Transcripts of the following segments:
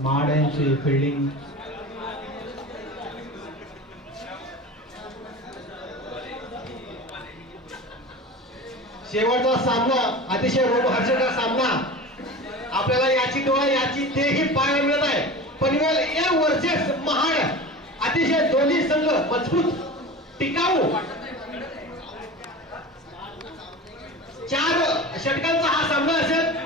महाड यांची फिल्डिंग. शेवटचा सामना अतिशय रोमहर्षक सामना. आपल्याला याची डोळा याची तेही पाहायला मिळत आहे. Panvel A versus Mahad. अतिशय दोन्ही संघ मजबूत टिकाऊ. 4 षटकांचा हा सामना असेल.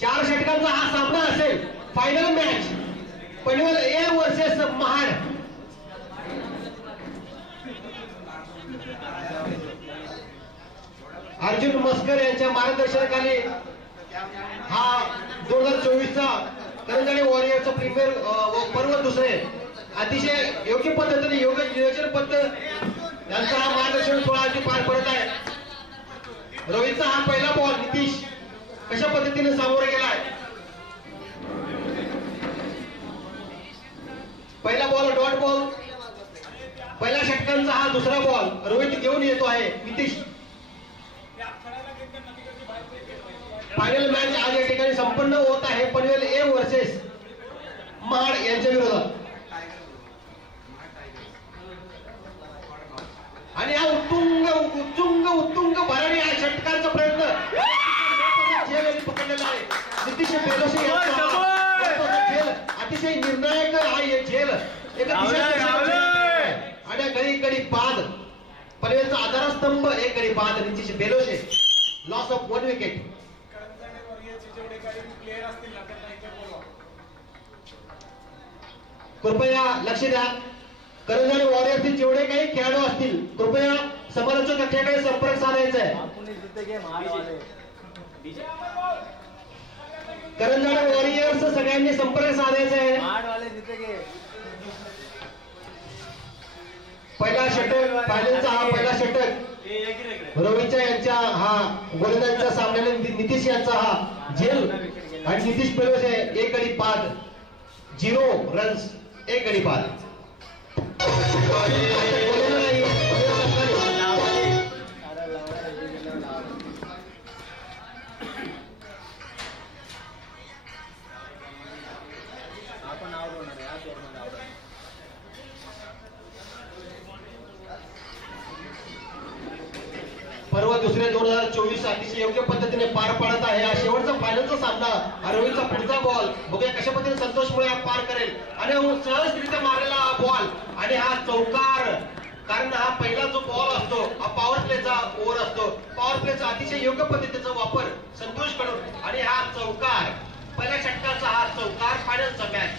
4 षटकांचा हा सामना असेल. Final match Panvel A versus Mahad. Arjun Maskar यांच्या मार्गदर्शनाखाली हा 2024चा करंजाळी वॉरियरचा प्रीमियर पर्व दुसरे अतिशय योग्य पद्धतीने योग्य नियोजनबद्ध यांचा हा मार्गदर्शन सोहळा पार पडत आहे. रोहितचा हा पहिला बॉल. नितीश कशा पद्धतीने सामोरे गेलाय. पहिला बॉल डॉट बॉल. पहिल्या षटकांचा हा दुसरा बॉल रोहित घेऊन येतो आहे. नितीश. फायनल मॅच आज या ठिकाणी संपन्न होत आहे. पनवेल ए वर्सेस महाड यांच्या विरोधात. आणि हा उत्तुंग भरारी हा षटकांचा प्रयत्न पकडलेला आहे. नितीश बेलोशी झेल अतिशय निर्णायक हा झेल. आणि गडी बाद. पनवेलचा आधारस्तंभ एक गडी बाद. Nitish Beloshe. Loss of 1 wicket. कृपया लक्ष द्या. करंजाळी वॉरियर्सचे जेवढे काही खेळाडू असतील कृपया समालोचक कक्षाकडे संपर्क साधायचा आहे. करंजाळी वॉरियर्स सगळ्यांनी संपर्क साधायचा आहे. पहिला षटक फायनलचा हा पहिला षटक रोहितच्या यांच्या हा गोलंदाजीच्या सामन्याने नितीश यांचा हा झेल. आणि नितीश बेलोशे एक गडी बाद. 0 रन्स एक गडी बाद. पर्व दुसरे 2024 अतिशय योग्य पद्धतीने पार पडत आहे. हा शेवटचा फायनलचा सामना. रोहितचा पुढचा बॉल बघूया कशा पद्धतीने संतोष मुळे पार करेल. आणि सहजरित्या मारलेला हा बॉल आणि हा चौकार. कारण हा पहिला जो बॉल असतो हा पॉवर प्लेचा ओव्हर असतो. पॉवर प्लेचा अतिशय योग्य पद्धतीचा वापर संतोष कडून. आणि हा चौकार पहिल्या षटकाचा हा चौकार फायनलचा मॅच.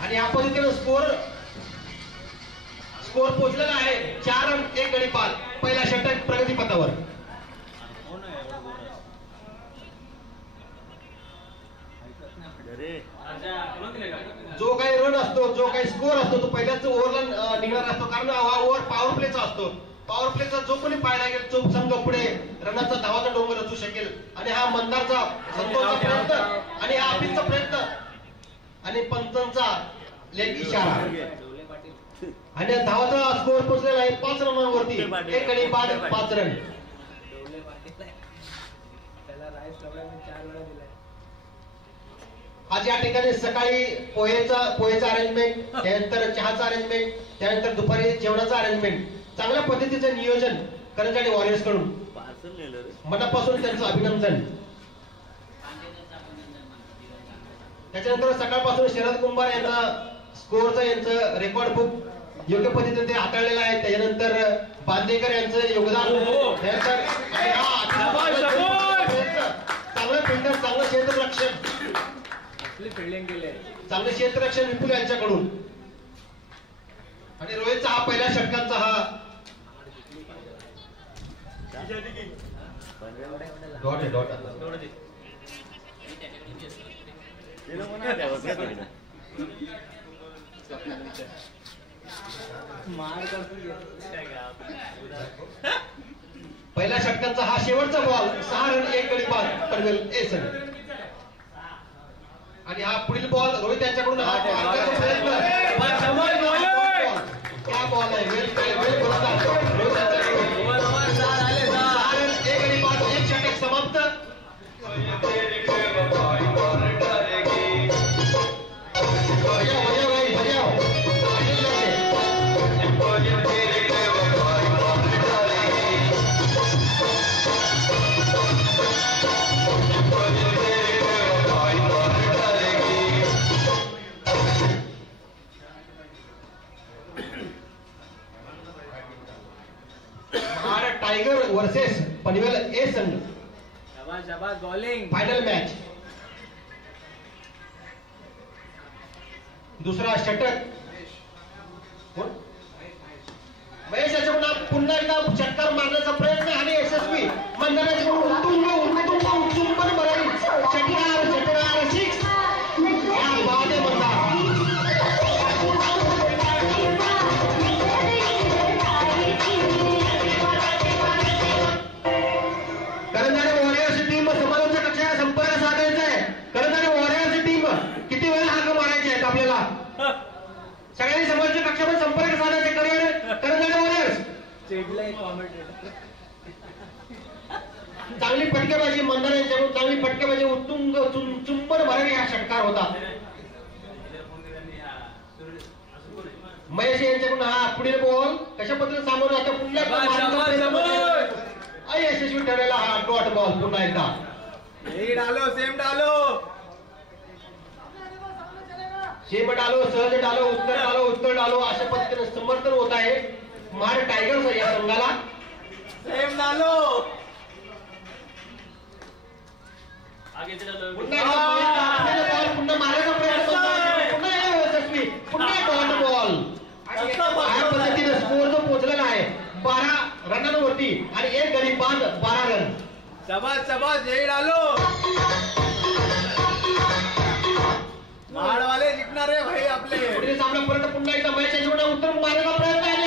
आणि या पद्धतीने स्कोर पोहोचलेला आहे 4 रन 1 गडी बाद. पहिला षटक प्रगतीपथावर. जो काही रन असतो जो काही स्कोर असतो तो पहिल्याच ओव्हरला निघणार असतो. कारण हा ओव्हर पॉवर प्लेचा असतो. पॉवर प्लेचा जो कोणी पाहायला गेल तो संघ पुढे रनाचा धावाचा डोंगर रचू शकेल. आणि हा मंदारचा संतोषचा प्रयत्न आणि हा अभितचा प्रयत्न आणि पंचांचा लेग इशारा. आणि धावाचा स्कोर पोहोचलेला आहे 5 रनांवरती. 1 गडी बाद 5 रन. आज या ठिकाणी सकाळी पोहेचा अरेंजमेंट, त्यानंतर चहाचा अरेंजमेंट, त्यानंतर दुपारी जेवणाचं अरेंजमेंट. चांगल्या पद्धतीचं नियोजन करंजाळी वॉरियर्स कडून. मनापासून त्यांचं अभिनंदन. त्याच्यानंतर सकाळपासून शरद कुंभार यांना स्कोअरचं यांचं रेकॉर्ड बुक योग्य पद्धतीने ते हाताळलेलं आहे. त्याच्यानंतर बांदेकर यांचं योगदान. चांगलं फिल्डर चांगलं क्षेत्ररक्षण चांगलं क्षेत्ररक्षण विपुल यांच्याकडून. आणि रोहितचा हा पहिल्या षटकांचा हा डॉट पहिल्या षटकांचा हा शेवटचा बॉल. 6 रन 1 गडी बाद. पनवेल ए संघ. आणि हा पुढील बॉल रोहित यांच्याकडून. हा क्या बॉल आहे. वेल रोहित यांच्याकडून 6 रन 1 गडी बाद. 1 षटक समाप्त. शाबाश शाबाश बॉलिंग. Final match. दुसरा षटक महेश याच्याकडून पुन्हा एकदा षटकार मारण्याचा प्रयत्न आणि यशस्वी. मंडळाच्याकडून उत्तुंग बराई षटकार 6 या बाने म्हणतात. करंजाणे वॉरियर्स टीम समालोचक कक्षाला संपर्क साधायचा आहे. करंजाणे वॉरियर्स टीम किती वेळा हाक मारायचे आहेत आपल्याला. सगळ्यांनी समालोचक कक्षामध्ये संपर्क साधायचे. करंजाणे वॉरियर्स चांगली फटकेबाजी मंदार यांच्याकडून चांगली फटकेबाजी उत्तुंग चुंबन भरारी हा षटकार होता. महेश यांच्याकडून हा पुढील बॉल कशा पद्धतीने सामोरं जातो. पुन्हा यशस्वी ठरलेला हा डॉट बॉल. पुन्हा एकदा डालो सेम डालो शेम डालो सहज डालो उत्तर डालो अशा पद्धतीने समर्थन होत आहे महाड टायगर्स या संघाला. सेम डालो पुन्हा मारायचा प्रयत्न पुन्हा यशस्वी. पुन्हा डॉट बॉल. या पद्धतीने स्कोर जो पोहोचलेला आहे 12 रनांवरती आणि 1 गडी बाद 12 रन. शाबाश शाबाश यही डालो. महाडवाले जिंकणार आहे भाई आपले. पुढील सामन्यापर्यंत पुन्हा एकदा मॅच याच्याकडे उत्तर मारायचा प्रयत्न आहे.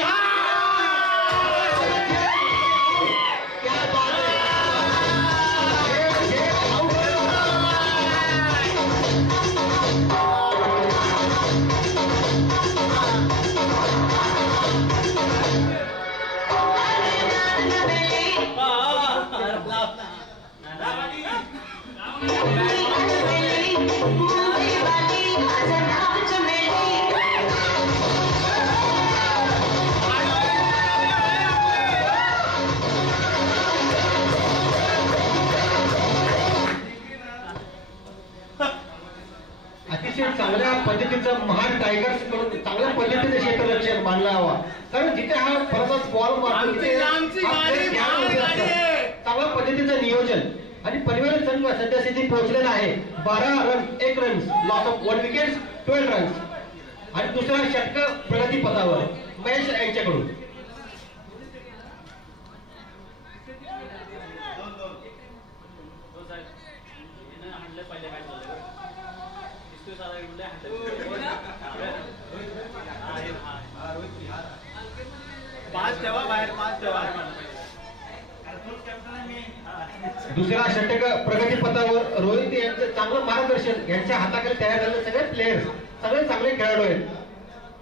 अतिशय चांगल्या पद्धतीचं महाड टायगर्स कडून चांगल्या पद्धतीने क्षेत्ररक्षण मानला हवा. कारण जिथे हा फरसाच बॉल मारतो तिथे चांगल्या पद्धतीचं नियोजन आणि पनवेल संघ सध्यास्थिती पोहोचलेला आहे. 12 run 1 run loss of 1 wicket 12 runs आणि दुसरा षटक प्रगती पथावर महेश यांच्याकडून. दुसरा षटक प्रगती पथावर रोहित यांचं चांगलं मार्गदर्शन यांच्या हाताखाली तयार झालेले सगळे प्लेयर्स सगळे चांगले खेळाडू आहेत.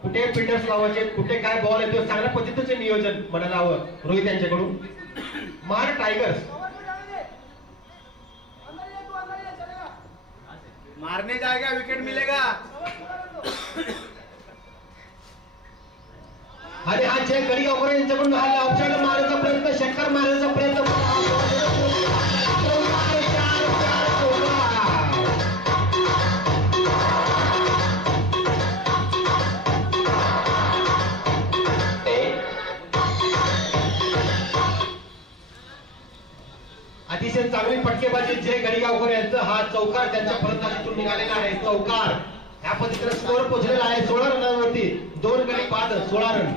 कुठे फिल्डर्स लावायचे कुठे काय बॉल येतो चांगल्या पद्धतीचे नियोजन म्हणायला हवं रोहित यांच्याकडून. महाड टायगर्स मारने जाएगा विकेट मिलेगा. आणि हा जय गडीगावकर यांच्याकडून हा ऑप्शन मारण्याचा प्रयत्न षटकार मारण्याचा प्रयत्न. अतिशय चांगली फटकेबाजी जय गडीगावकर यांचं हा चौकार त्यांच्या फलंदाजीतून निघालेला आहे. चौकार या पद्धतीने स्कोर पोहोचलेला आहे 16 रनांवरती 2 गडी बाद 16 रन.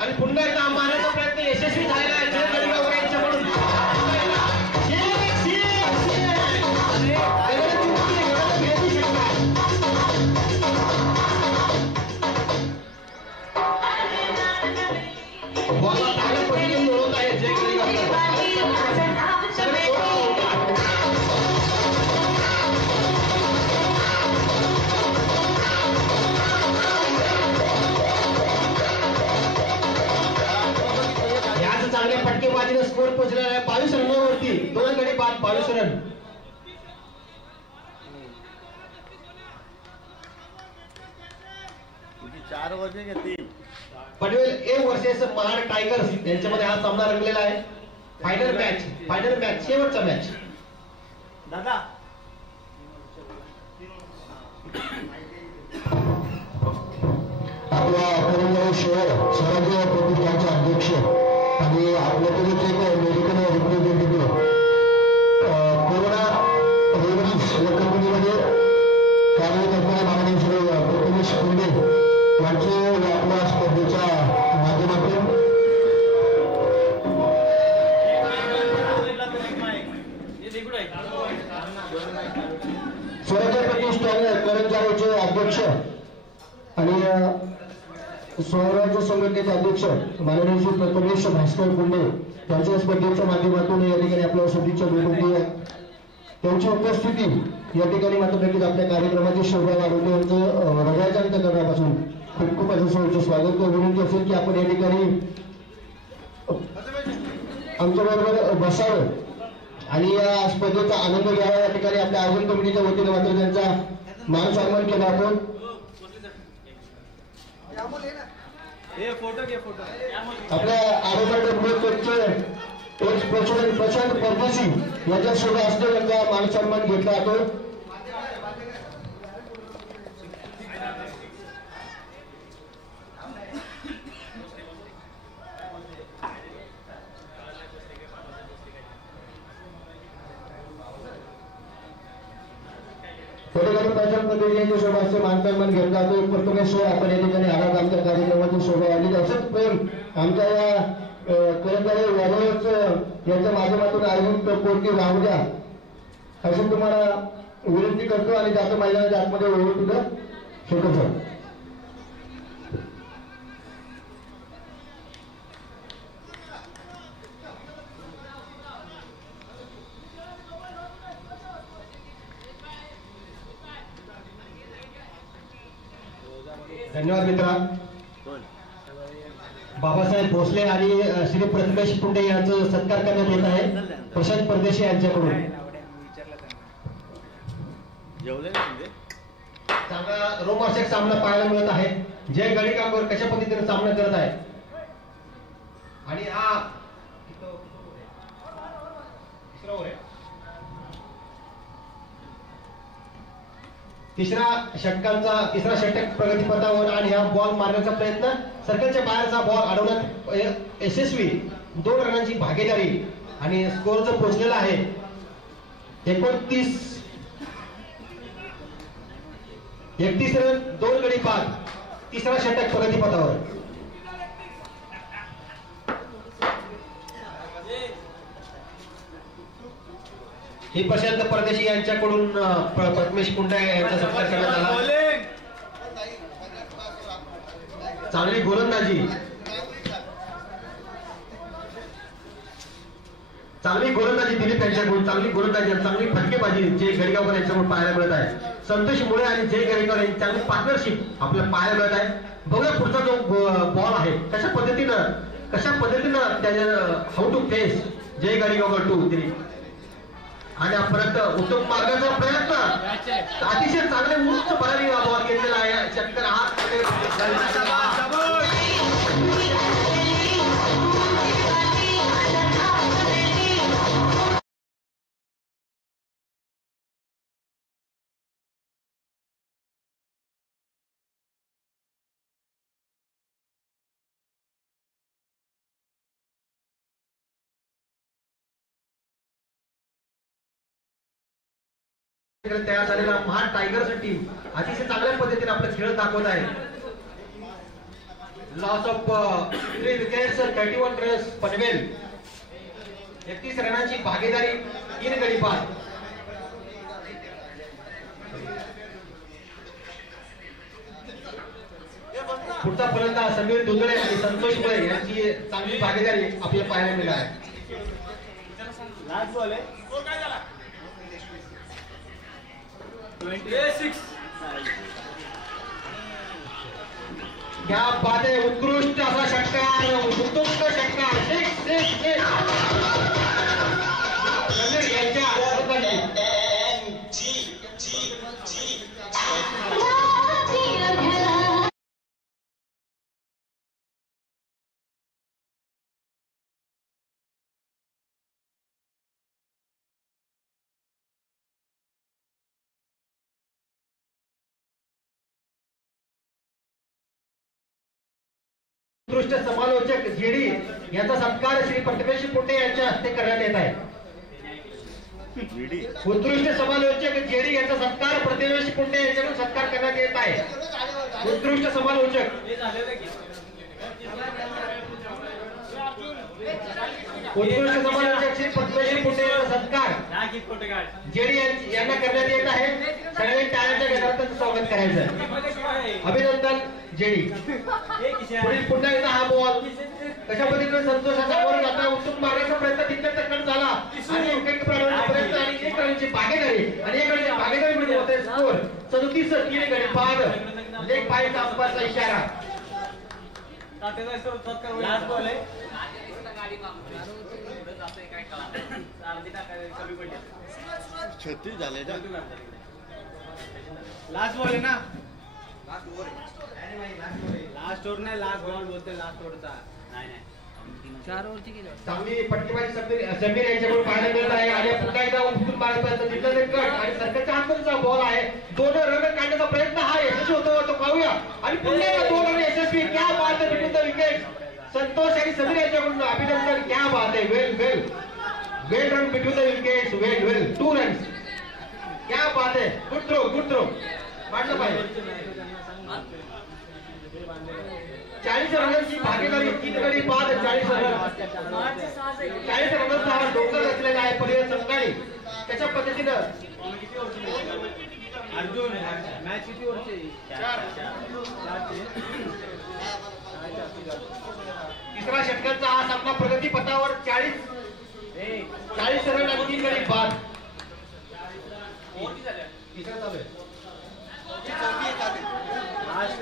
आणि पुन्हा एकदा मारण्याचा प्रयत्न यशस्वी झालेला आहे जय गडीगावकर यांच्याकडून. फटकेबाजीने स्कोर पोहोचलेला आहे 22 रनांवरती 2 गडी बाद 22 run. Panvel A versus Mahad tigers यांच्यामध्ये हा सामना रंगलेला आहे. फायनल मॅच शेवटचा मॅच. दादा आपल्या करंजाई शहराचे प्रतिष्ठानचे अध्यक्ष आणि आपल्याकडे एक मेडिकल रिप्रेझेंटेटिव्ह कोरोना रेवरीज या कंपनीमध्ये कार्यरत असणारे माननीय श्री प्रथमेश कुंडे यांचे आपल्या स्पर्धेच्या माध्यमातून स्वराज्य प्रतिष्ठान करंजाईचे अध्यक्ष आणि स्वराज्य संघटनेचे अध्यक्ष माननीय श्री प्रथमेश भास्कर कुंडे यांच्या स्पर्धेच्या माध्यमातून या ठिकाणी आपल्या शुभेच्छा भेट होती. त्यांची उपस्थिती या ठिकाणी मात्र नक्कीच आपल्या कार्यक्रमाची शोभा वाढवते. यांचं हृदयाच्या अंतकरणापासून खूप खूप असं सहर्ष स्वागत विनंती असेल की आपण या ठिकाणी आमच्या बरोबर बसावं आणि या स्पर्धेचा आनंद घ्यावा. या ठिकाणी आपल्या आयोजन कमिटीच्या वतीने मात्र त्यांचा मान सन्मान केला. आपण आपल्या आरोग्य प्रशांत परदेशी यांच्यासोबत असणे यांचा मान सन्मान घेतला जातो. प्रशांत परदेशी यांच्यासोबत असणे मान सन्मान घेतला जातो. प्रथमेश आपण या ठिकाणी आलात आमच्या कार्यक्रमाची शोभा वाढली. असंच प्रेम आमच्या या करंजाई वॉरियर्स यांच्या माध्यमातून आयोजित कोणती राहू द्या असं तुम्हाला विनंती करतो आणि जास्त मैदानाच्या आतमध्ये ओळख तुझं छोटस. धन्यवाद मित्रा. बाबासाहेब भोसले आणि श्री प्रथमेश कुंडे यांचं सत्कार करण्यात येत आहे प्रशांत परदेशी यांच्याकडून. चांगला रोमांचक सामना पाहायला मिळत आहे. जय गडिकांवर कशा पद्धतीने सामना करत आहे आणि हा तिसरा षटक प्रगतीपथावर आणि हा बॉल मारण्याचा प्रयत्न सर्कलच्या बाहेरचा बॉल अडवण्यात यशस्वी. 2 रनांची भागीदारी आणि स्कोर जो पोहोचलेला आहे 31 रन 2 गडी बाद. तिसरा षटक प्रगतीपथावर. ही प्रशांत परदेशी यांच्याकडून प्रथमेश कुंडे यांचा सत्कार करण्यात आला. चांगली गोलंदाजी दिली त्यांच्याकडून. चांगली गोलंदाजी चांगली फटकेबाजी जय गडगावकर यांच्याकडून पाहायला मिळत आहे. संतोष मुळे आणि जय गडगावकर यांची चांगली पार्टनरशिप आपल्याला पाहायला मिळत आहे. बघूया पुढचा जो बॉल आहे कशा पद्धतीनं त्याच्या how to face Jay Gadgaonkar टू तरी आणि परत उत्तम मार्गाचा प्रयत्न अतिशय चांगले उच्च भरारी बॉल घेतलेला आहे. शक्कर तयार झालेला महान टायगर्स टीम अतिशय चांगल्या पद्धतीने आपला खेळ दाखवत आहे. Loss of 3 wickets 31 runs Panvel. 31 रनांची भागीदारी 3 गडी बाद. पुढचा फलंदाज समीर दुंदळे आणि संतोष मुळे यांची चांगली भागीदारी आपल्याला पाहायला मिळाली आहे. क्या बात आहे. उत्कृष्ट असा षटकार उत्कृष्ट षटकार उत्कृष्ट समालोचक जेडी यांचा सत्कार श्री प्रथमेश पुंडे यांच्या हस्ते करण्यात येत आहे. उत्कृष्ट समालोचक जेडी यांचा सत्कार प्रथमेश पुंडे यांच्याकडून सत्कार करण्यात येत आहे. उत्कृष्ट समालोचक उत्कृष्ट समालोचक श्री प्रथमेश पुंडे यांचा सत्कार जेडी यांना करण्यात येत आहे. सगळ्यांनी टाळ्यांच्या गजरात स्वागत करायचं. अभिनंदन जेडी. पुढील पुन्हा एकदा हा बॉल कशा पद्धतीने संतोषाचा बॉल जाता उत्तम मारण्याचा प्रयत्न तिथल्या तक्कड झाला आणि विकेट प्रयत्न आणि एक रनची भागीदारी आणि एक रनची भागीदारी मिळून होते. स्कोर 37 गडी बाद. लेग पायचा अंपायरचा इशारा. लास्ट बॉल आहे. छत्तीस झाले ना. लास्ट बॉल आहे ना. लास्ट ओव्हर नाही, लास्ट बॉल बोलते. लास्ट ओव्हरचा चांगली पट्टीबाजी समीर यांच्याकडून पाहायला मिळत आहे आणि पुन्हा एकदा उठून मारत जिल्ह्याचे कट आणि सरकारच्या आतमधीचा बॉल आहे. 2 रन काढण्याचा प्रयत्न हा यशस्वी होतो तो पाहूया आणि पुन्हा एकदा 2 रन यशस्वी. क्या बात आहे बिटवीन द विकेट. संतोष आणि समीर यांच्याकडून अभिनंदन. क्या बात आहे. Well run between the wickets. Well 2 runs. क्या बात आहे. गुड थ्रो वाटलं पाहिजे. 40 रनांची भागीदारी 3 गडी बाद. 40 रनांचा हा डोंगर असलेला आहे पर्याय संघाने. त्याच्या पद्धतीनं अर्जुन मॅच किती ओव्हरची? 4. तिसरा षटकांचा हा सामना प्रगती पथावर 40 रन आणि 3 गडी बाद. तिसरा चालू आहे. लास्ट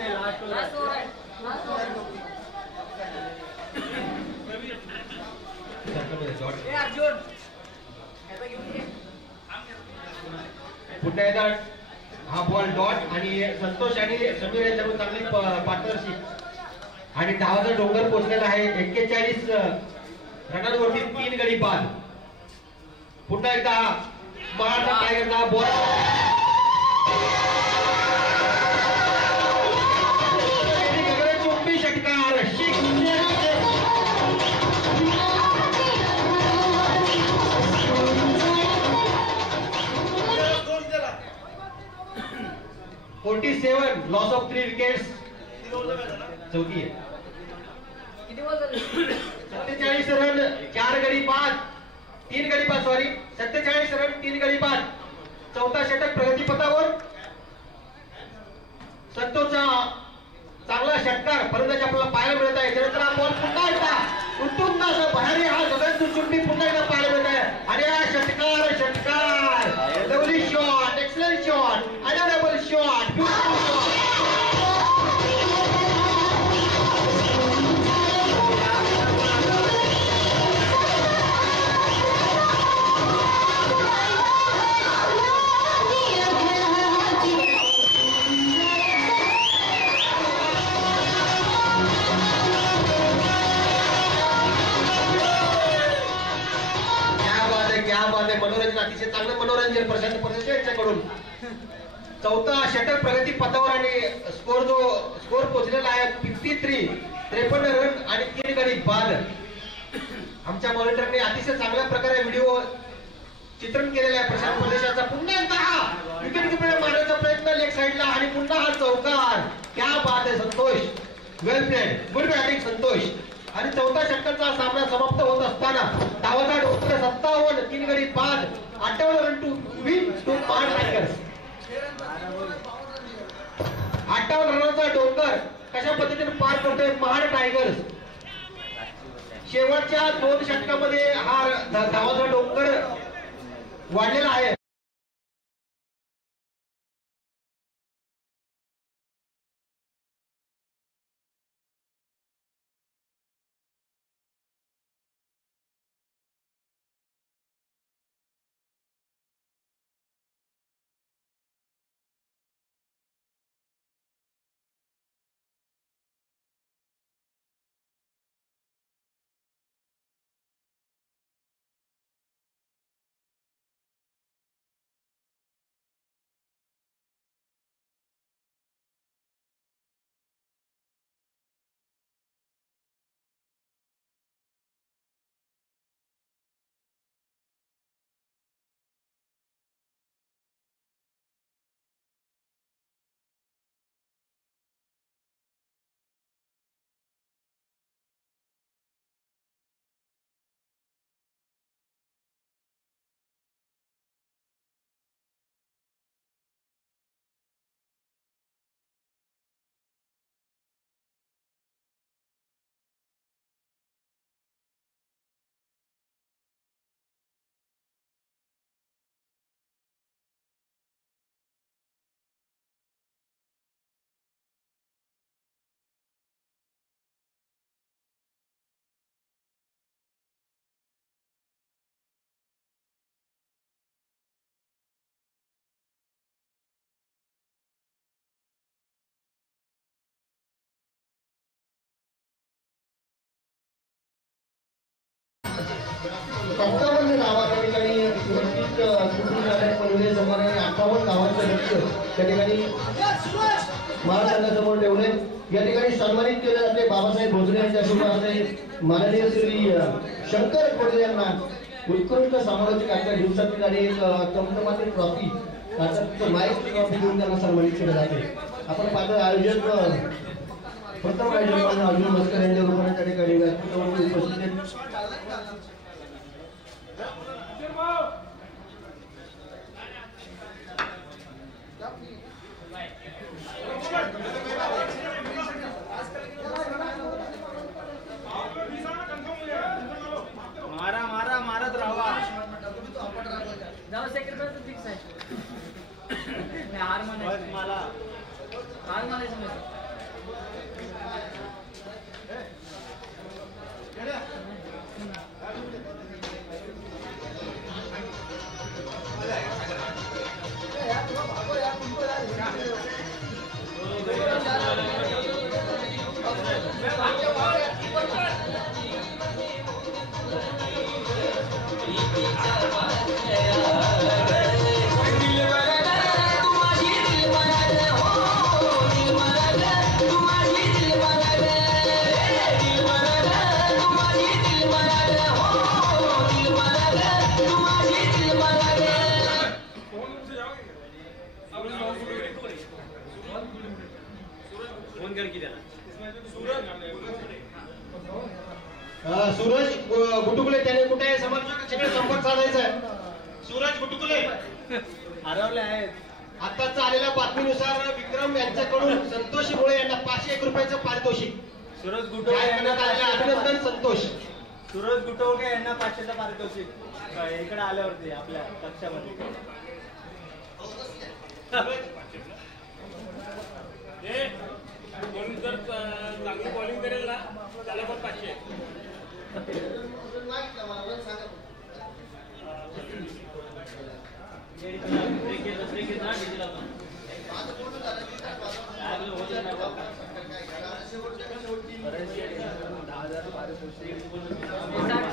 पुन्हा एकदा हा बॉल डॉट आणि संतोष आणि समीर यांच्याकडून चांगली पार्टनरशिप आणि धावाचा डोंगर पोहोचलेला आहे. 41 रनांवरती 3 गडी बाद. पुन्हा एकदा हा महाराष्ट्र टायगरचा बॉल षटकार. Loss of 3 wickets. चौथी आहे. 47 रन 4 गडी बाद. 3 गडी बाद. सॉरी 47 रन 3 गडी बाद. चौथा षटक प्रगतीपथावर. संतोषचा चांगला षटकार फलंदाज आपल्याला पाहायला मिळत आहे. त्यानंतर हा बॉल पुन्हा एकदा उत्तुंग भरारी हा सगळ्यात दुचुंबी पुन्हा एकदा पाहायला मिळत आहे आणि हा षटकार लवली शॉट. एक्सलंट शॉट आणि डबल शॉट. Beautiful shot. मनोरंजन अतिशय चांगलं मनोरंजन प्रशांत परदेशी यांच्याकडून. चौथा षटक प्रगती पथावर आणि स्कोर पोहोचलेला आहे 53. 53 रन आणि 3 गडी बाद. आमच्या मॉनिटरने अतिशय चांगल्या प्रकारे व्हिडिओ चित्रण केलेलं आहे प्रशांत प्रदेशाचा. पुन्हा एकदा हा विकेट किपर मारण्याचा प्रयत्न लेग साईडला आणि पुन्हा हा चौकार. क्या बात आहे संतोष. वेल प्लेड. Good batting Santosh. आणि चौथा षटकाचा सामना समाप्त होत असताना धावाचा डोंगर 57. 3 गडी बाद. 58 run to win to Mahad Tigers. 58 रनांचा डोंगर कशा पद्धतीने पार करतोय महाड टायगर्स. शेवटच्या 2 षटकामध्ये हा धावाचा डोंगर वाढलेला आहे. 57 धावा त्या ठिकाणी नक्कीच कुठून झाल्या पनवेल समोर आणि 58 धावांचं लक्ष्य त्या ठिकाणी महाराष्ट्रासमोर ठेवले. या ठिकाणी सन्मानित केले जाते बाबासाहेब भोसले यांच्या शुभ हस्ते माननीय श्री शंकर खोडले यांना उत्कृष्ट सामाजिक कार्य दिवसातील आणि एक चमचमाती ट्रॉफी माईक ट्रॉफी देऊन त्यांना सन्मानित केले जाते. आपण पाहतो आयोजक प्रथम आयोजक अर्जुन मस्कर यांच्या रूपाने त्या ठिकाणी उपस्थित आहेत. मारा मारा मारत राहा. जाऊ सेक्रेटरी फिक्स आहे. हार म्हणायचं मला हार म्हणायचं सूरज गुटुकुले त्याने कुठे समाजाकडे संपर्क साधायचा आहे. सूरज गुटुकुले हरवले आहेत. आताच आलेल्या बातमीनुसार विक्रम यांच्याकडून संतोष मुळे यांना 501 रुपयाचं पारितोषिक. सूरज काय गुटवके करण्यात आलेलं अभिनंदन संतोष. सूरज गुटवके यांना 500चं पारितोषिक इकडे आल्यावरती आपल्या कक्षामध्ये. जर चांगली बॉलिंग करेल ना त्याला पण 500.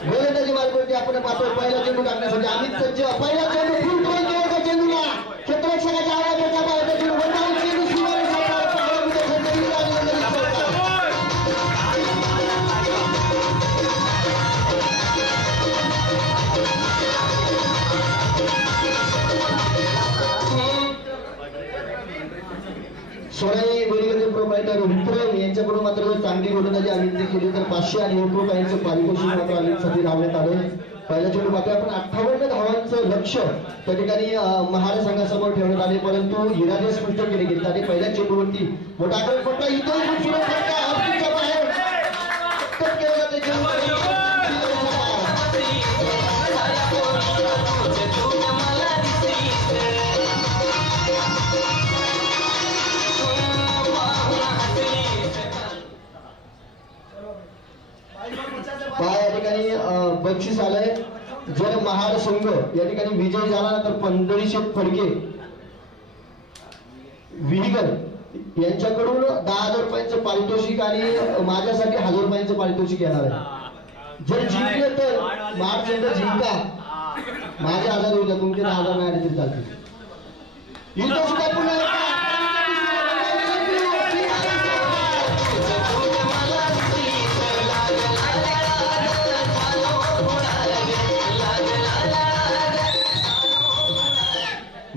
गोलंदाजी मार्गावरती आपण पाहतोय पहिला चेंडू टाकण्यासाठी अमित सज्ज. पहिला चेंडू फुल ट्रोल केला चेंडूला क्षेत्ररक्षकाच्या आवाजाच्या बाहेर चेंडू वरती चेंडू सुरू सोळाई वेळेचे प्रोप्रायटर विक्रम यांच्याकडून मात्र चांगली गोलंदाजी अमितने केली तर 500 आणि 1 रुपयांचं पारितोषिक मात्र अमितसाठी लावण्यात आलं. पहिल्या चेंडू मात्र आपण 58 धावांचं लक्ष्य त्या ठिकाणी महार संघासमोर ठेवण्यात आले परंतु हिराने स्पष्ट केले गेले आणि पहिल्या चेंडूवरती मोठा आक्रमण पडला. इथं बाहेर केलं जाते. या ठिकाणी बक्षीस आलंय. जर महार संघ या ठिकाणी विजय झाला तर 1500 फडके विहिगल यांच्याकडून 10,000 रुपयांचं पारितोषिक आणि माझ्यासाठी 1,000 रुपयांचं पारितोषिक येणार आहे. जर जिंकलं तर महार संघ जिंका माझे 1,000 होत्या तुमचे 10,000 नाही तरी चालतील. इथं सुद्धा पुन्हा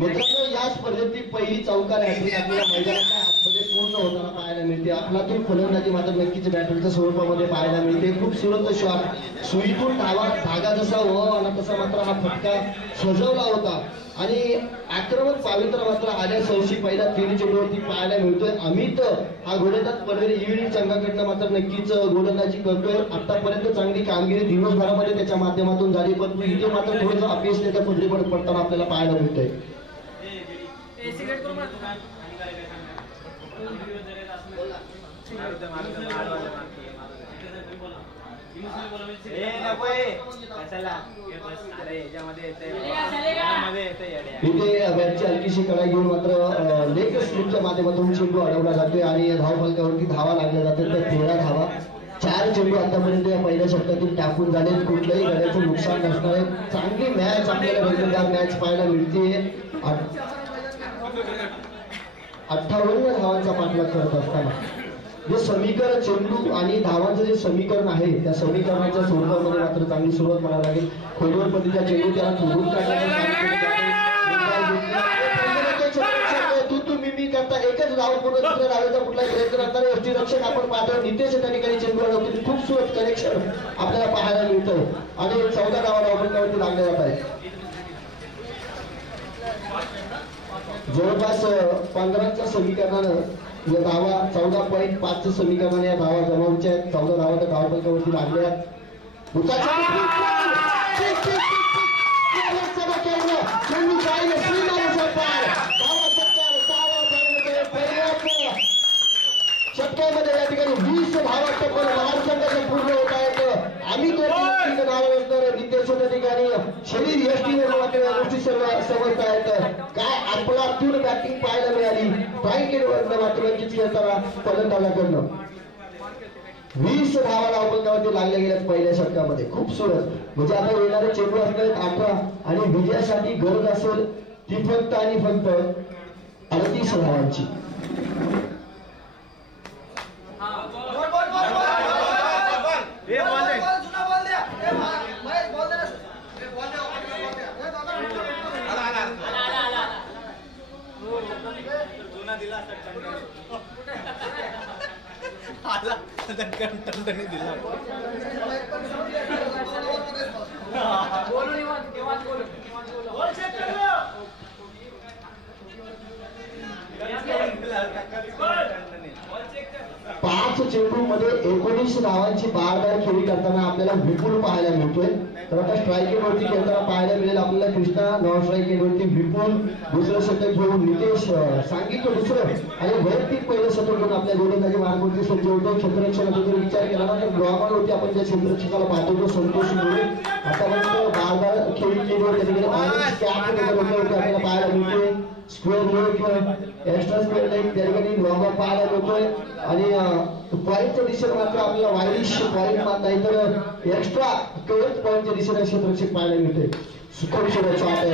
मित्रांनो या स्पर्धेतली पहिली चौकार हॅट्रिक आपल्याला मैदानाच्या आतमध्ये पूर्ण होताना पाहायला मिळते. आपलातून फलंदाजी मात्र नक्कीच बॅटरच्या स्वरूपामध्ये पाहायला मिळते. खूप सुरत शॉट सुईतून धागा जसा व्हावा तसा मात्र हा फटका सजवला होता आणि आक्रमक पावित्र्य मात्र आल्या सौशी पहिला 3 चेंडूवरती पाहायला मिळतोय. अमित हा गोलंदाज पनवेल इव्हिनिंग संघाकडनं मात्र नक्कीच गोलंदाजी करतोय. आतापर्यंत चांगली कामगिरी दिवसभरामध्ये त्याच्या माध्यमातून झाली परंतु इथे मात्र थोडंसं अपयश त्याच्या पदरीवर पडताना आपल्याला पाहायला मिळतंय. इथे बॅटची हलकीशी कळा घेऊन मात्र लेग स्लिपच्या माध्यमातून चेंडू अडवला जातोय आणि धाव फलकावरती धावा लागल्या जातात तर 13 धावा 4 चेंडू आतापर्यंत या पहिल्या षटकातील टाकून झाले, कुठल्याही गड्याचं नुकसान नसणार आहे. चांगली मॅच आपल्याला दर्जेदार मॅच पाहायला मिळते. 58 धावांचा पाठलाग करत असताना जे समीकरण चेंडू आणि धावांचं जे समीकरण आहे त्या समीकरणाच्या स्वरूपामध्ये मात्र चांगली सुरुवात करावी लागेल. खोलवर पद्धतीचा चेंडू त्याला खोलून मी करता एकच धाव पूर्ण दुसऱ्या धावेचा कुठला प्रयत्न असताना यष्टीरक्षक आपण पाहतो नितेश त्या ठिकाणी चेंडू अडवतील. खूप सुरत कनेक्शन आपल्याला पाहायला मिळतं आणि 14 धावा धावपंचावरती लागले जात आहे. जवळपास 15च्या समीकरणानं या धावा 14.5च्या समीकरणाने या धावा जमावच्या आहेत. 14 धावा त्या धावपंचावरती लागल्या आहेत. षटकामध्ये या ठिकाणी 20 धावा टप्पल महाराष्ट्राचे पूर्ण होत आहेत. आम्ही तो नाव असणार नितेश त्या ठिकाणी शरीर यष्टीवर मात्र या गोष्टी सर्व समजत आहेत. काय आपलातून बॅटिंग पाहायला मिळाली ट्रायकेडवरनं मात्र नक्कीच खेळताना फलंदाजाकडनं 20 धावा धावपंचावरती लागल्या गेल्यात पहिल्या षटकामध्ये. खूप सुरत म्हणजे आता येणारे चेंडू असणार 18 आणि विजयासाठी गरज असेल ती फक्त आणि फक्त 38 धावांची. पाच चेंडू मध्ये 19 धावांची बारदार खेळी करताना आपल्याला विपुल पाहायला मिळतोय. तर आता स्ट्राईक वरती खेळताना पाहायला मिळेल आपल्याला कृष्णा. नॉन स्ट्राईक वरती विपुल दुसरं शतक घेऊन नितेश सांगितलं दुसरं आणि वैयक्तिक पहिलं शतक घेऊन आपल्या गोलंदाजी मार्गावरती सज्ज होतो. क्षेत्ररक्षणाचा जर विचार केला ना तर ग्राउंड होती आपण ज्या क्षेत्ररक्षकाला पाहतो तो संतोष मुळे आतापर्यंत बारदार खेळी केली होती. आपल्याला पाहायला मिळते. स्क्वेअर लेग किंवा एक्स्ट्रा स्क्वेअर लेग त्या ठिकाणी लॉंग पाहायला मिळतोय आणि पॉईंटच्या दिशेने मात्र आपल्याला वाईश पॉईंट नाही तर एक्स्ट्रा कव्हर पॉईंटच्या दिशेने क्षेत्ररक्षक पाहायला मिळते. खूप सुरक्षा आहे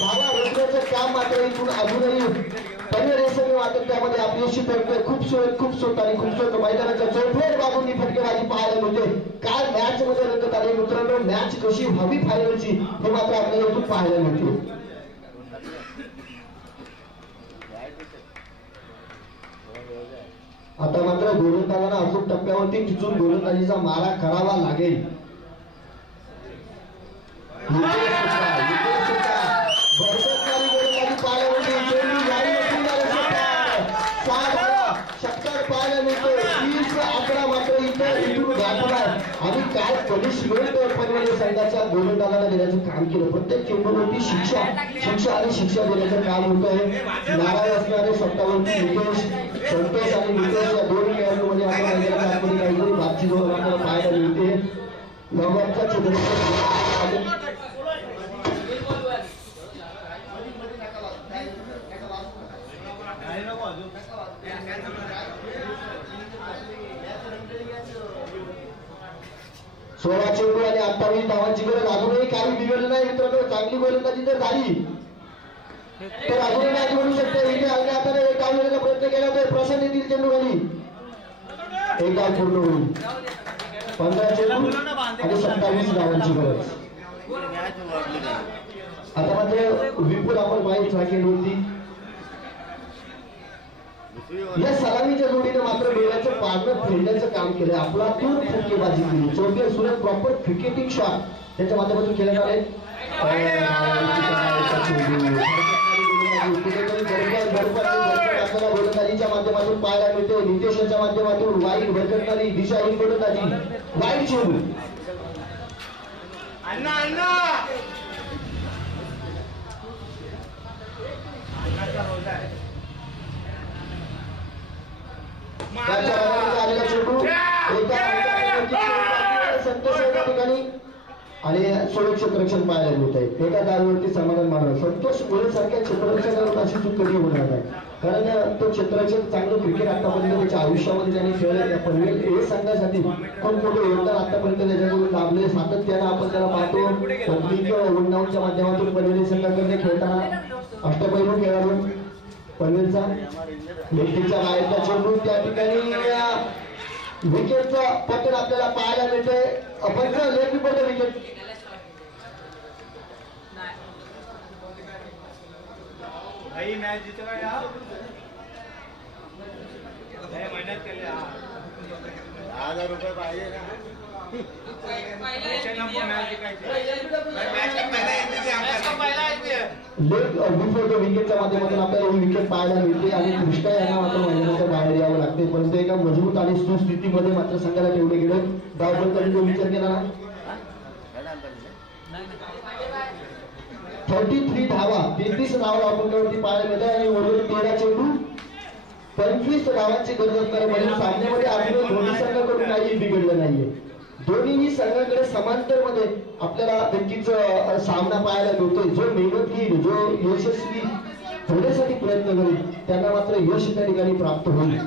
धावा रोखण्याचं काम मात्र इथून अजूनही त्यामध्ये अपयशी ठरतोय. खूप सुरत आणि खूप सुरत मैदानाच्या चौफेर बाजूंनी फटकेबाजी पाहायला मिळते. काल मॅच मध्ये रंगत आले मित्रांनो. मॅच कशी व्हावी फायनलची हे मात्र आपल्याला इथून पाहायला मिळते. आता मात्र गोलंदाजांना अचूक टप्प्यावरती टिचून गोलंदाजीचा मारा करावा लागेल. आणि काय कमी संघाच्या गोलंदाजाला देण्याचं काम केलं. प्रत्येक चेंडूवरती शिक्षा आणि शिक्षा देण्याचं काम होत आहे. नाराज असणारे स्वतःवरती नितेश संतोष आणि नितेश या दोन खेळाडूंमध्ये आपण काहीतरी बातचीत आपल्याला पाहायला मिळते. नवाबच्या क्षेत्रात सोळा चेंडू आणि 28 धावांची गरज. अजूनही काही बिघडलं नाही मित्रांनो. चांगली गोलंदाजी जर झाली तर अजूनही मॅच बनू शकते. इथे हलक्या हाताने एक डाव घेण्याचा प्रयत्न केला तर प्रशांत येथील चेंडू खाली एक डाव पूर्ण होईल. 15 चेंडू आणि 27 धावांची गरज. आता मात्र विपुल आपण माहीत राखेलवरती या सलामीच्या जोडीने मात्र डोळ्याचं पारणं फेडण्याचं काम केलं. आपलातून फटकेबाजी केली. चौथे सुरत प्रॉपर क्रिकेटिंग शॉट त्याच्या माध्यमातून खेळण्यात आले. गोलंदाजीच्या माध्यमातून पाहायला मिळते. नितेशच्या माध्यमातून वाईट भरकटणारी दिशाहीन गोलंदाजी वाईट चेंडू. आलेला चेंडू संतोष ठिकाणी आणि क्षेत्ररक्षण पाहायला मिळत आहे. एका दारूवरती समाधान मानव संतोष मुळे सारख्या क्षेत्ररक्षणावर अशी चूक कधी होणार नाही. कारण तो क्षेत्ररक्षण चांगलं क्रिकेट आतापर्यंत त्याच्या आयुष्यामध्ये त्यांनी खेळलं. त्या पनवेल हे संघासाठी खूप मोठं योगदान आतापर्यंत त्याच्याकडून लाभले. सातत्यानं आपण त्याला पाहतो. पब्लिक वनडाऊनच्या माध्यमातून पनवेल संघाकडे खेळताना अष्टपैलू खेळाडू पनवेलचा लेफ्टीच्या गायकचा चेंडू त्या ठिकाणी विकेटचं पतन आपल्याला पाहायला मिळते. आपण लेफ्ट पडलं विकेट भाई मॅच जितवा या मेहनत केली. 10,000 रुपये पाहिजे ना. विकेटच्या माध्यमातून आपल्याला ही विकेट पाहायला मिळते आणि कृष्णा यांना मात्र मैदानाच्या बाहेर यावं लागते. परंतु एका मजबूत आणि सुस्थितीमध्ये मात्र संघाला ठेवले गेले. धावपळीचा विचार केला ना 33 धावा 33 धावा आपण पाहायला मिळते आणि वरून 13 चेंडू 25 धावांची गरज असणाऱ्या म्हणजे सामन्यामध्ये आपल्या दोन्ही संघाकडून काही बिघडलं नाहीये. दोन्ही संघाकडे समांतर मध्ये आपल्याला नक्कीच सामना पाहायला मिळतोय. जो मेहनत घेईल जो यशस्वी होण्यासाठी प्रयत्न करेल त्यांना मात्र यश त्या ठिकाणी प्राप्त होईल.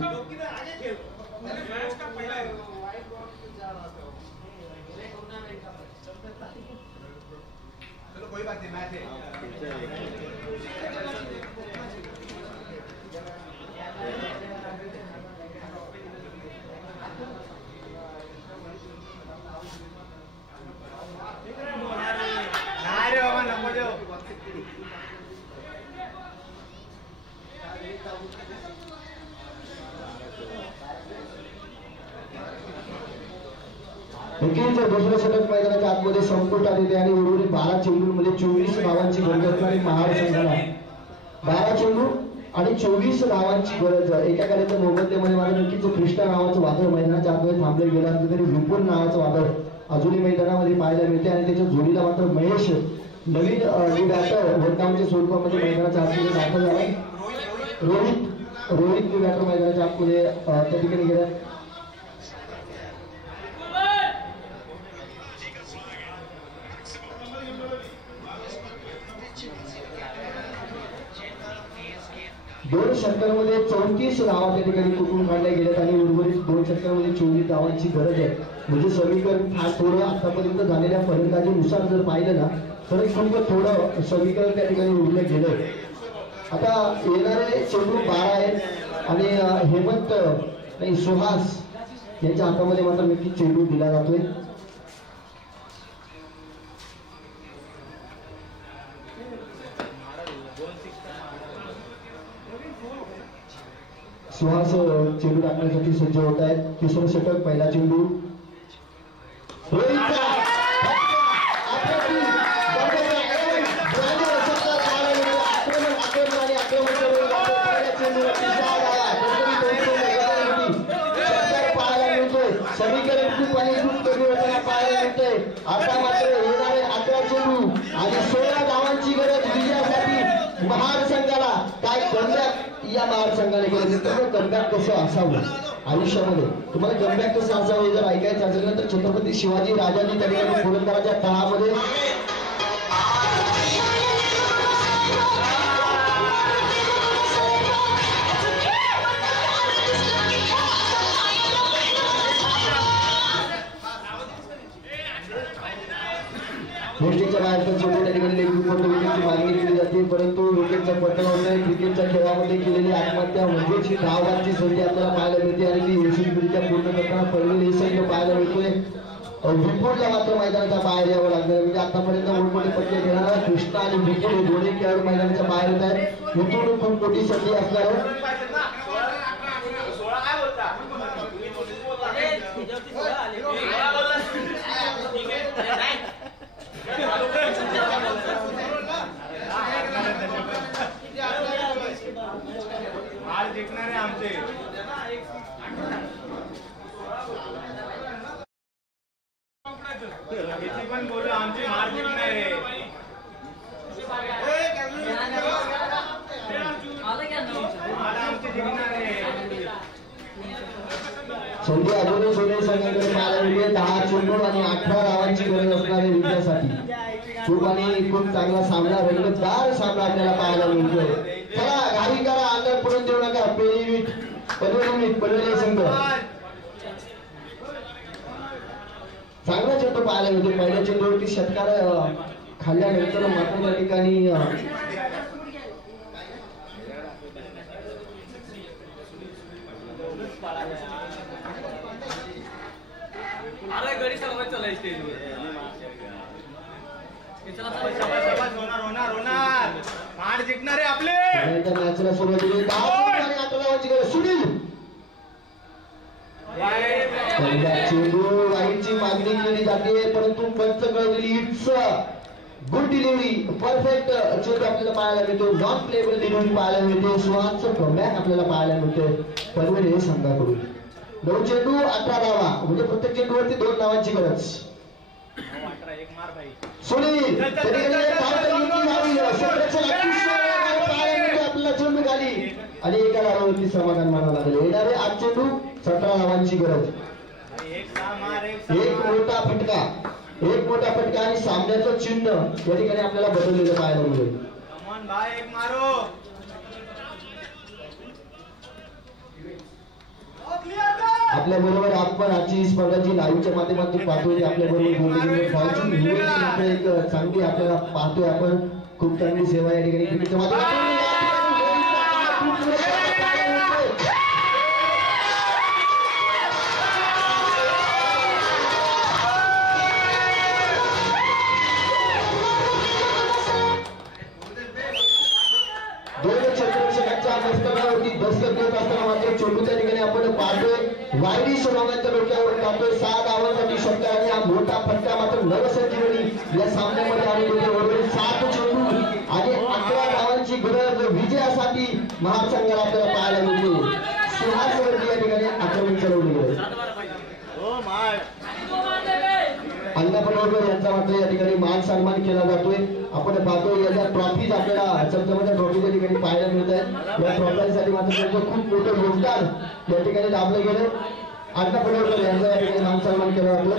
दुसऱ्या षटक मैदानाच्या आतमध्ये संपुष्टात येते आणि उर्वरित 12 चेंडूंमध्ये 24 धावांची गरज असणारी महाड संघाला 12 चेंडू आणि 24 धावांची गरज. एका कार्याच्या मोबदल्यामध्ये मला नक्कीच कृष्णा नावाचं वादळ मैदानाच्या आतमध्ये थांबले गेलं असलं तरी विपुल नावाचं वादळ अजूनही मैदानामध्ये पाहायला मिळते आणि त्याच्या जोडीला मात्र महेश नवीन बॅटर वनडाऊनच्या स्वरूपामध्ये मैदानाच्या आतमध्ये दाखल झाला. रोहित बॅटर मैदानाच्या आतमध्ये त्या ठिकाणी गेला. दोन षटकांमध्ये 34 धावा त्या ठिकाणी कुठून काढल्या गेल्यात आणि उर्वरित 2 षटकांमध्ये 24 धावांची गरज आहे. म्हणजे समीकरण फार थोडं आतापर्यंत झालेल्या फलंदाजीनुसार जर पाहिलं ना तर खूप थोडं समीकरण त्या ठिकाणी उरलं गेलं. आता येणारे चेंडू 12 आहेत आणि हेमंत नाही सुहास यांच्या हातामध्ये मात्र नक्की चेंडू दिला जातोय. सुहास चेंडू टाकण्यासाठी सज्ज होत आहेत. तिसरं षटक पहिला चेंडू समीकरण खूप आणि खूप कमी होताना पाहायला मिळतंय. आता मात्र येणारे 11 चेंडू आणि 16 धावांची गरज विजयासाठी महाड संघाला. काय कमबॅक या महाड संघाने केलं तर कमबॅक कसं असावं आयुष्यामध्ये तुम्हाला कमबॅक कसं असावं जर ऐकायचं असेल ना तर छत्रपती शिवाजी राजांनी त्या ठिकाणी पुरंदराच्या तळामध्ये गोष्टीच्या बाहेरचा चेंडू त्या ठिकाणी विकेटची मागणी केली जाते परंतु विकेटचं पतन होतंय. क्रिकेटच्या खेळामध्ये केलेली आत्महत्या म्हणजेच ही धावांची संधी आपल्याला पाहायला मिळते आणि ती यशस्वीरित्या पूर्ण करताना पनवेल हे संघ पाहायला मिळतोय. विपुलला मात्र मैदानाच्या बाहेर यावं लागणार म्हणजे आतापर्यंत मोठमोठे पट्टे घेणारा कृष्णा आणि विपुल हे दोन्ही खेळाडू मैदानाच्या बाहेर येत आहेत. इथून खूप मोठी संधी असणार आज जिंकणारे आमचे किती पण बोलू आमचे हार जिंकणारे. आमचे जिंकणारे संधी अजूनही सोने संघाकडे पाहायला मिळते. 10 चेंडू आणि 18 धावांची गरज असणारे विजयासाठी. खूप आणि खूप चांगला सामना, रंगतदार सामना आपल्याला पाहायला मिळतोय. चला घाई करा, अंतर पडून देऊ नका. पनवेली संघ चांगला चेंडू पाहायला मिळतो. पहिल्या चेंडूवरती षटकार खाल्ल्यानंतर मात्र त्या ठिकाणी गडी चालवायचं चालाय स्टेजवर. हार जिंकणारे आपले मॅचला सुरुवात केली. सुनील चेंडू लाईनची मागणी केली जाते, परंतु पंच कळली. इट्स गुड डिलिव्हरी, परफेक्ट चेंडू आपल्याला पाहायला मिळतो. नॉन प्लेबल डिलिव्हरी पाहायला मिळते. सुहासचं कमबॅक आपल्याला पाहायला मिळते पनवेल संघाकडून. 9 चेंडू 18 धावा, म्हणजे प्रत्येक चेंडूवरती 2 धावांची गरज. सुनील आपल्याला चेंडू खाली आणि एका धावावरती समाधान मानावं लागलं. येणारे 8 चेंडू 17 धावांची गरज. एक मोठा फटका आणि सामन्याचं चिन्ह या ठिकाणी आपल्याला बदललेलं पाहायला मिळेल. आपल्या बरोबर आपण आजची स्पर्धा जी लाईव्हच्या माध्यमातून पाहतोय, आपल्या बरोबर एक चांगली आपल्याला पाहतोय आपण. खूप चांगली सेवा या ठिकाणी चेंडू त्या ठिकाणी आपण पाहतोय. वायडी सोडवण्याच्या डोक्यावर टाकतोय. 6 धावांसाठी षटकार आणि हा मोठा फटका मात्र नवसंजीवनी या सामन्यामध्ये आलेले. 7 चेंडू आणि 11 धावांची गरज विजयासाठी महासंघाला आपल्याला पाहायला मिळते. सुहासवरती या ठिकाणी आक्रमण चालवले गेले. अण्णा पनवेलकर यांचा मात्र या ठिकाणी मान सन्मान केला जातोय. आपण पाहतोय याच्या ट्रॉफीज आपल्याला चमचमाच्या ट्रॉफी या ठिकाणी पाहायला मिळत आहेत. या ट्रॉफीसाठी मात्र त्यांचं खूप मोठं योगदान या ठिकाणी लाभलं गेलं. अण्णा पनवेलकर यांचा या ठिकाणी मान सन्मान केला जातो.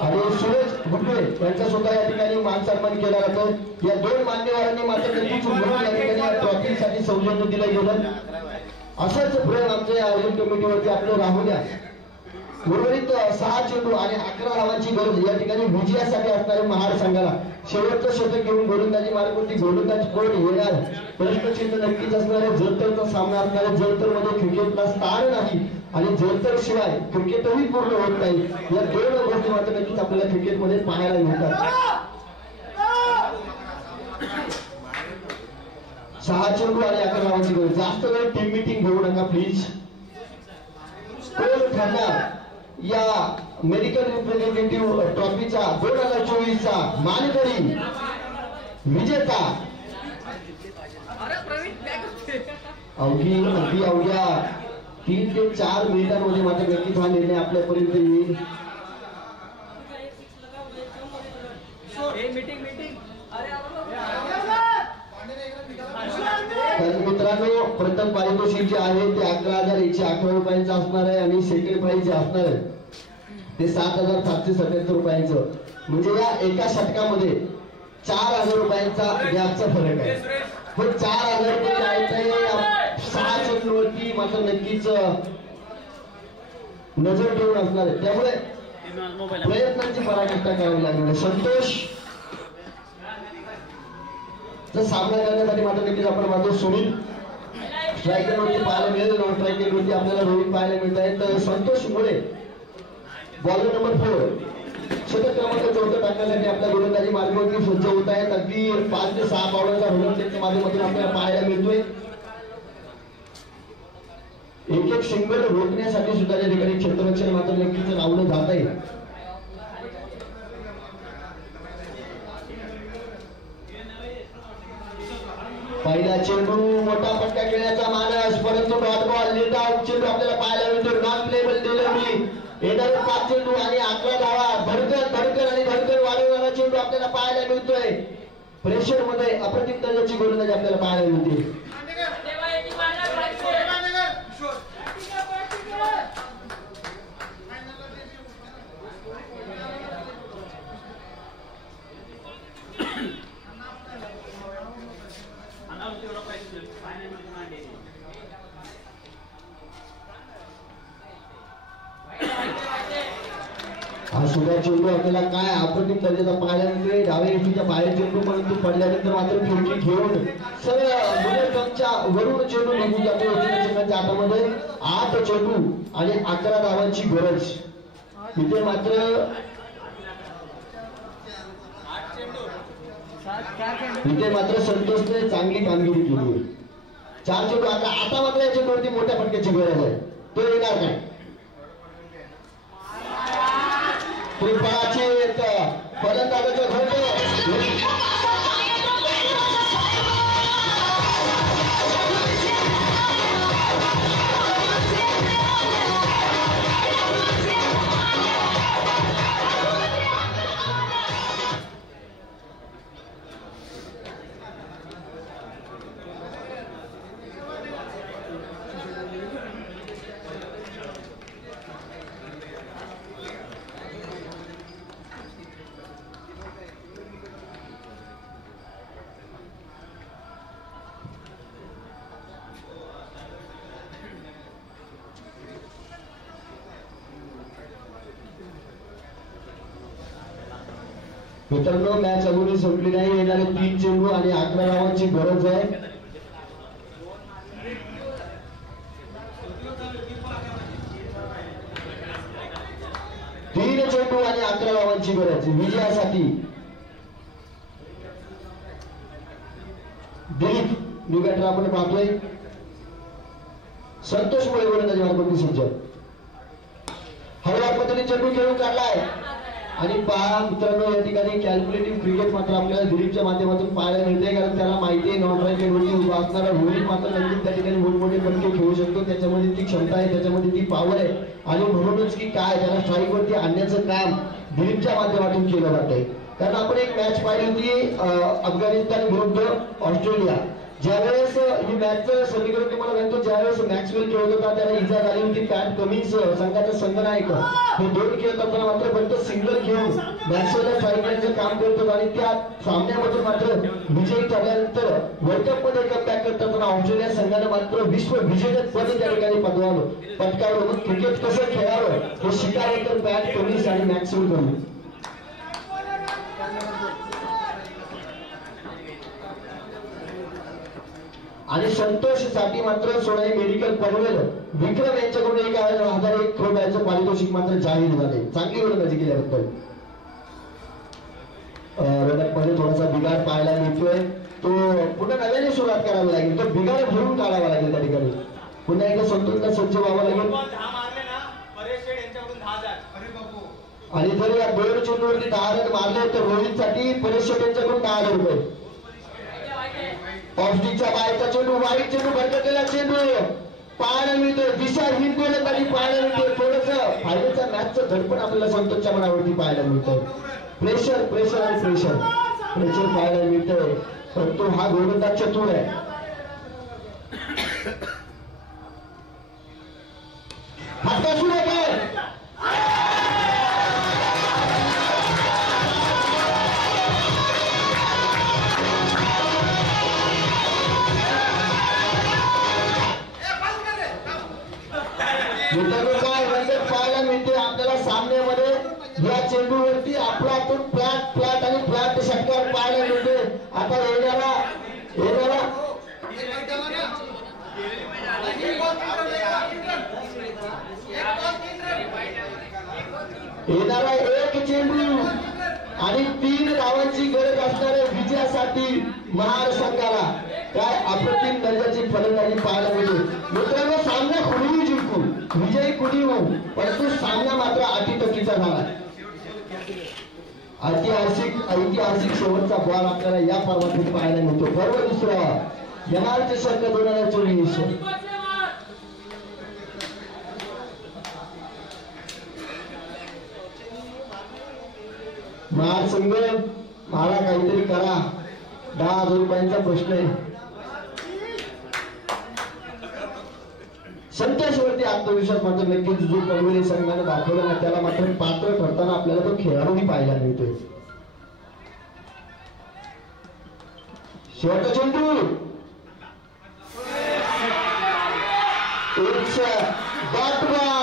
आणि सुरेश भुटवे यांचा सुद्धा या ठिकाणी मान सन्मान केला जातो. या 2 मान्यवरांनी मात्र त्यांची चुंबन या ठिकाणी ट्रॉफीसाठी सौजन्य दिलं गेलं. असंच प्रेम आमच्या आयोजन कमिटीवरती आपलं राहू द्या. उर्वरित 6 चेंडू आणि 11 धावांची गरज या ठिकाणी विजयासाठी असणारे महार संघाला. शेवटचं शतक घेऊन गोलंदाजी मार्गावरती गोलंदाज कोण येणार प्रश्नचिन्ह नक्कीच असणारे. जलतरचा सामना असणारे. जलतर मध्ये क्रिकेटला स्थान नाही आणि जलतर शिवाय क्रिकेटही पूर्ण होत नाही. या 2 गोष्टी मात्र नक्कीच आपल्याला क्रिकेटमध्ये पाहायला मिळतात. 6 चेंडू आणि 11 धावांची गरज. जास्त वेळ टीम मीटिंग घेऊ नका प्लीज. कोण ठरणार या मेडिकल रिप्रेझेंटेटिव्ह ट्रॉफीचा 2024चा मानकरी विजेता? अवघ्या 3 ते 4 मिनिटांमध्ये मात्र नक्कीच हा निर्णय आपल्यापर्यंत येईल. तर मित्रांनो, प्रथम पारितोषिक जे आहे ते 11,111 रुपयांचं असणार आहे आणि सेकंड प्राइज जे असणार आहे ते 7,777 रुपयांचं. म्हणजे या एका षटकामध्ये 4,000 रुपयांचा गॅपचा फरक आहे. पण 4,000 रुपये आहेत 6 चेंडूवरती मात्र नक्कीच नजर ठेवून असणार आहे. त्यामुळे प्रयत्नांची पराकाष्ठा करावी लागणार. संतोष सामना करण्यासाठी मात्र नक्कीच आपण पाहतो. सुनील स्ट्रायकरवरती पाहायला मिळेल. नॉन स्ट्रायकरवरती आपल्याला रोहित पाहायला मिळत आहे. तर संतोष मुळे बॉलर नंबर 4 शतक क्रमांक 14 टाकण्यासाठी आपल्या गोलंदाजी मार्गावरती सज्ज होत आहेत. अगदी 5 ते 6 पावलांचा रनच्या माध्यमातून आपल्याला पाहायला मिळतोय. एक सिंगल रोखण्यासाठी सुद्धा या ठिकाणी क्षेत्ररक्षण मात्र नक्कीच लावलं जात आहे. पहिला चेंडू मोठा फटका खेळण्याचा मानस, परंतु डॉट बॉल लीड आउट चेंडू आपल्याला पाहायला मिळतो. Non payable delivery. येणारे 5 चेंडू आणि 11 धावा. धडकन वाढवणारा चेंडू आपल्याला पाहायला मिळतोय. प्रेशर मध्ये अप्रतिम दर्जाची गोलंदाजी आपल्याला पाहायला मिळते. हा सुद्धा चेंडू आपल्याला काय अप्रतिम दर्जाचा पाहायला मिळतोय. डाव्या यष्टीच्या बाहेर चेंडू, परंतु पडल्यानंतर मात्र फिरकी घेऊन सरळ मुलेटच्या वरून चेंडू निघून जातो. संघाच्या हातामध्ये 8 चेंडू आणि 11 धावांची गरज. इथे मात्र संतोषने चांगली कामगिरी केली. 4 चेंडू आता मात्र या चेंडूवरती मोठ्या फटक्याची गरज आहे. तो येणार काय? फळाची फलंदाजाचं मित्रांनो, मॅच अजूनही संपली नाही. येणारे 3 चेंडू आणि 11 धावांची गरज आहे. तीन चेंडू आणि 11 धावांची गरज विजयासाठी. दिलीप निगटर आपण पाहतोय. संतोष मुळे गोलंदाजी मार्फत सज्ज. हळूवार पद्धतीने चेंडू खेळून काढलाय आणि पहा मित्रांनो, या ठिकाणी कॅल्क्युलेटिव्ह क्रिकेट मात्र आपल्याला दिलीपच्या माध्यमातून पाहायला मिळते. कारण त्याला माहिती आहे नॉन राईट वरती उभा असणारा रोहित मात्र नक्कीच त्या ठिकाणी मोठमोठे फटके खेळू शकतो. त्याच्यामध्ये ती क्षमता आहे, त्याच्यामध्ये ती पॉवर आहे आणि म्हणूनच की काय त्याला स्ट्राईक वरती आणण्याचं काम दिलीपच्या माध्यमातून केलं जात आहे. कारण आपण एक मॅच पाहिली होती अफगाणिस्तान विरुद्ध ऑस्ट्रेलिया. ज्यावेळेस ही मॅचचं समीकरण तुम्हाला सांगतो, ज्यावेळेस मॅक्सवेल खेळत होता त्याला इजा झाली होती. पॅट कमिन्स संघाचा संघनायक हे 2 खेळत असताना मात्र फक्त सिंगल घेऊन मॅक्सवेलला स्ट्राईक करण्याचं काम करतो आणि त्या सामन्यामध्ये मात्र विजयी ठरल्यानंतर वर्ल्ड कप मध्ये कमबॅक करत असताना ऑस्ट्रेलिया संघानं मात्र विश्व विजेतेपद त्या ठिकाणी पटकावलं. क्रिकेट कसं खेळावं हे शिकावे तर पॅट कमिन्स आणि मॅक्सवेल करून. आणि संतोषसाठी मात्र सोनाई मेडिकल पनवेल विक्रम यांच्याकडून 1,001 रुपयाचं पारितोषिक मात्र जाहीर झाले. चांगली गोलंदाजी केल्याबद्दल. रनअपमध्ये थोडासा बिघाड पाहायला मिळतोय. तो पुन्हा नव्याने सुरुवात करावी लागेल. तो बिघाड भरून काढावा लागेल त्या ठिकाणी. पुन्हा एकदा संतोषला सज्ज व्हावं लागेल. आणि जर या 2 चेंडूवरती 10 रन मारले तर रोहितसाठी परेश शेठ यांच्याकडून 10,000 रुपये. ऑफस्टिकच्या बाहेरचा चेंडू, वाईट चेंडू, भरकटलेला चेंडू पाहायला मिळतोय. दिशाहीन गोलंदाजी पाहायला मिळतोय. थोडंसं फायनलच्या मॅचचं धडपण आपल्याला संतोषच्या मनावरती पाहायला मिळतोय. प्रेशर प्रेशर आणि प्रेशर प्रेशर पाहायला मिळतोय. परंतु हा गोलंदाज चतुर आहे. फटका सुरू आहे. पाहायला मिळते आपल्याला सामन्यामध्ये या चेंडूवरती आपला फ्लॅट आणि फ्लॅट षटकार पाहायला मिळते. आता येणारा एक चेंडू आणि 3 धावांची गरज असणाऱ्या विजयासाठी महार संघाला काय अप्रतिम दर्जाची फलंदाजी पाहायला मिळते. मित्रांनो, सामना कुणीही जिंकू, विजयी कुणी होऊ, परंतु सामना मात्र अटीतटीचा झाला. ऐतिहासिक शेवटचा बॉल आपल्याला या पर्वात पाहायला मिळतो. पर्व दुसरा यमार्थ शर्क 2024. महार संघ मला काहीतरी करा. 10,000 रुपयांचा प्रश्न आहे. संतोषवरती आत्मविश्वास मात्र नक्कीच जो पनवेल संघाने दाखवला ना त्याला मात्र पात्र ठरताना आपल्याला तो खेळाडूही पाहायला मिळतोय. शेवटचा चेंडू डॉट बॉल